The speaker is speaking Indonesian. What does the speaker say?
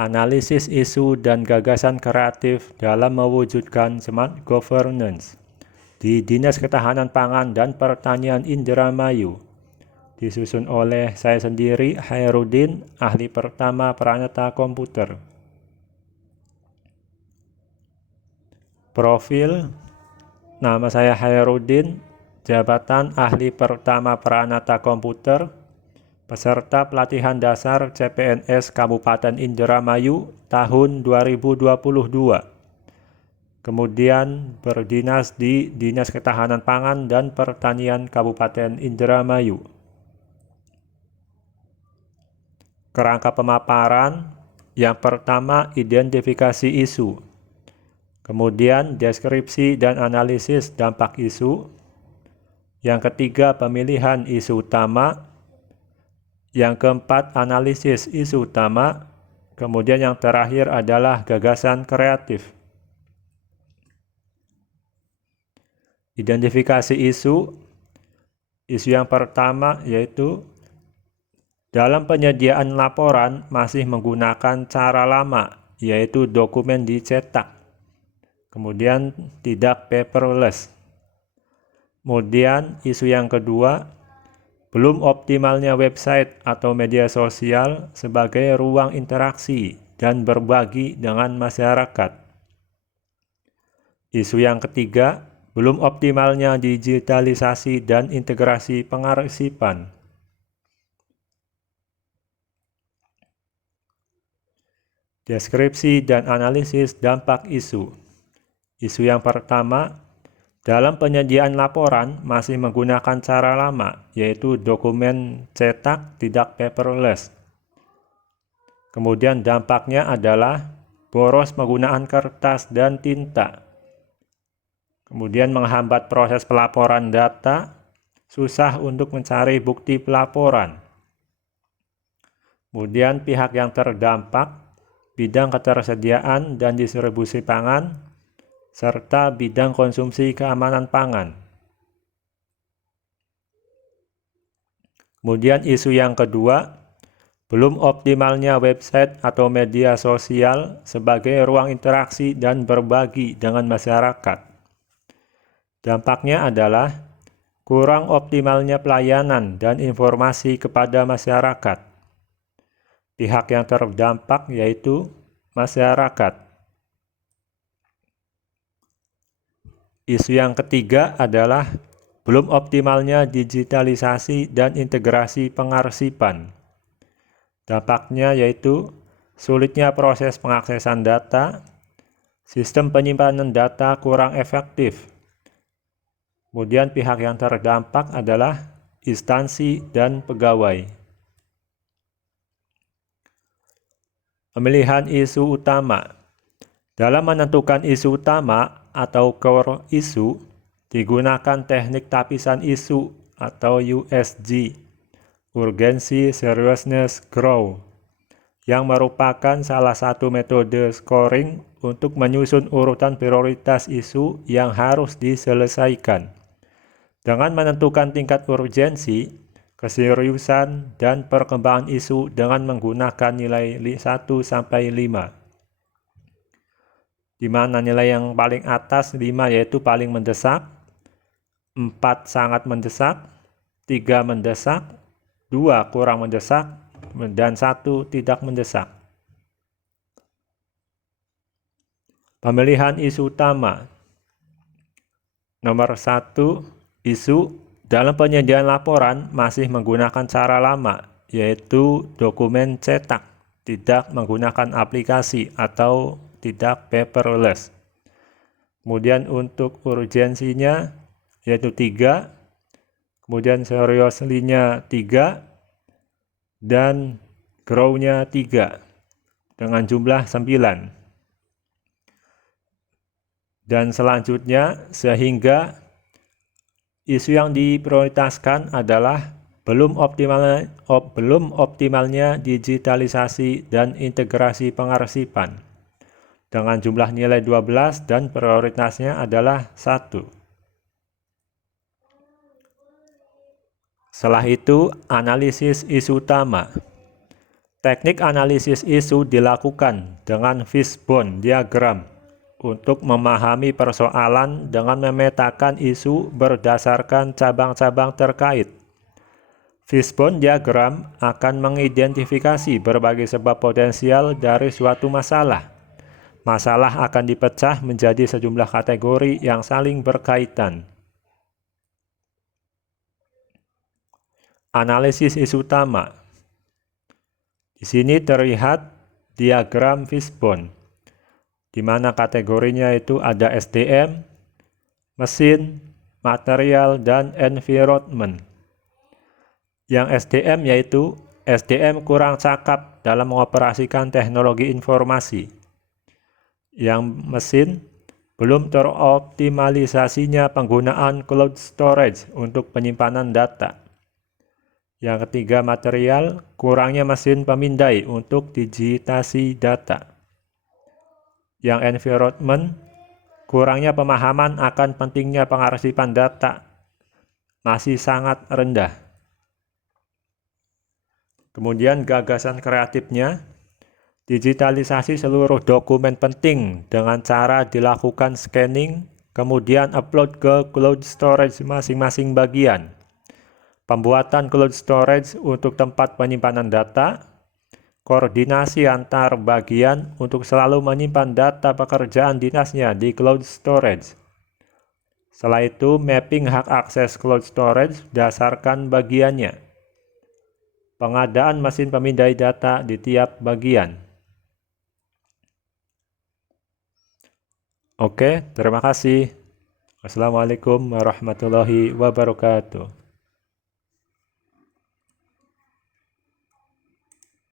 analisis isu dan gagasan kreatif dalam mewujudkan smart governance di Dinas Ketahanan Pangan dan Pertanian Indramayu. Disusun oleh saya sendiri, Hairudin, ahli pertama Pranata Komputer. Profil, nama saya Hairudin, jabatan ahli pertama Pranata Komputer, peserta pelatihan dasar CPNS Kabupaten Indramayu tahun 2022. Kemudian berdinas di Dinas Ketahanan Pangan dan Pertanian Kabupaten Indramayu. Kerangka pemaparan, yang pertama identifikasi isu, kemudian deskripsi dan analisis dampak isu, yang ketiga pemilihan isu utama, yang keempat analisis isu utama, kemudian yang terakhir adalah gagasan kreatif. Identifikasi isu yang pertama yaitu dalam penyediaan laporan masih menggunakan cara lama, yaitu dokumen dicetak, kemudian tidak paperless. Kemudian isu yang kedua, belum optimalnya website atau media sosial sebagai ruang interaksi dan berbagi dengan masyarakat. Isu yang ketiga, belum optimalnya digitalisasi dan integrasi pengarsipan. Deskripsi dan analisis dampak isu. Isu yang pertama, dalam penyediaan laporan masih menggunakan cara lama, yaitu dokumen cetak tidak paperless. Kemudian dampaknya adalah boros penggunaan kertas dan tinta. Kemudian menghambat proses pelaporan data, susah untuk mencari bukti pelaporan. Kemudian pihak yang terdampak, bidang ketersediaan dan distribusi pangan, serta bidang konsumsi keamanan pangan. Kemudian isu yang kedua, belum optimalnya website atau media sosial sebagai ruang interaksi dan berbagi dengan masyarakat. Dampaknya adalah kurang optimalnya pelayanan dan informasi kepada masyarakat. Pihak yang terdampak yaitu masyarakat. Isu yang ketiga adalah belum optimalnya digitalisasi dan integrasi pengarsipan. Dampaknya yaitu sulitnya proses pengaksesan data, sistem penyimpanan data kurang efektif. Kemudian pihak yang terdampak adalah instansi dan pegawai. Pemilihan isu utama. Dalam menentukan isu utama atau core isu, digunakan teknik tapisan isu atau USG, Urgency, Seriousness, Grow, yang merupakan salah satu metode scoring untuk menyusun urutan prioritas isu yang harus diselesaikan. Dengan menentukan tingkat urgensi, keseriusan, dan perkembangan isu dengan menggunakan nilai 1 sampai 5. Di mana nilai yang paling atas 5 yaitu paling mendesak, 4 sangat mendesak, 3 mendesak, 2 kurang mendesak, dan 1 tidak mendesak. Pemilihan isu utama. Nomor 1, isu dalam penyediaan laporan masih menggunakan cara lama, yaitu dokumen cetak, tidak menggunakan aplikasi atau tidak paperless. Kemudian untuk urgensinya yaitu 3, kemudian seriously-nya 3, dan grow-nya 3 dengan jumlah 9. Dan selanjutnya, sehingga isu yang diprioritaskan adalah belum optimalnya digitalisasi dan integrasi pengarsipan dengan jumlah nilai 12 dan prioritasnya adalah 1. Setelah itu, analisis isu utama. Teknik analisis isu dilakukan dengan fishbone diagram untuk memahami persoalan dengan memetakan isu berdasarkan cabang-cabang terkait. Fishbone diagram akan mengidentifikasi berbagai sebab potensial dari suatu masalah. Masalah akan dipecah menjadi sejumlah kategori yang saling berkaitan. Analisis isu utama. Di sini terlihat diagram fishbone, di mana kategorinya itu ada SDM, mesin, material, dan environment. Yang SDM yaitu SDM kurang cakap dalam mengoperasikan teknologi informasi. Yang mesin, belum teroptimalisasinya penggunaan cloud storage untuk penyimpanan data. Yang ketiga, material, kurangnya mesin pemindai untuk digitasi data. Yang environment, kurangnya pemahaman akan pentingnya pengarsipan data masih sangat rendah. Kemudian gagasan kreatifnya, digitalisasi seluruh dokumen penting dengan cara dilakukan scanning, kemudian upload ke cloud storage masing-masing bagian. Pembuatan cloud storage untuk tempat penyimpanan data, koordinasi antar bagian untuk selalu menyimpan data pekerjaan dinasnya di cloud storage. Setelah itu, mapping hak akses cloud storage berdasarkan bagiannya. Pengadaan mesin pemindai data di tiap bagian. Oke, terima kasih. Wassalamualaikum warahmatullahi wabarakatuh.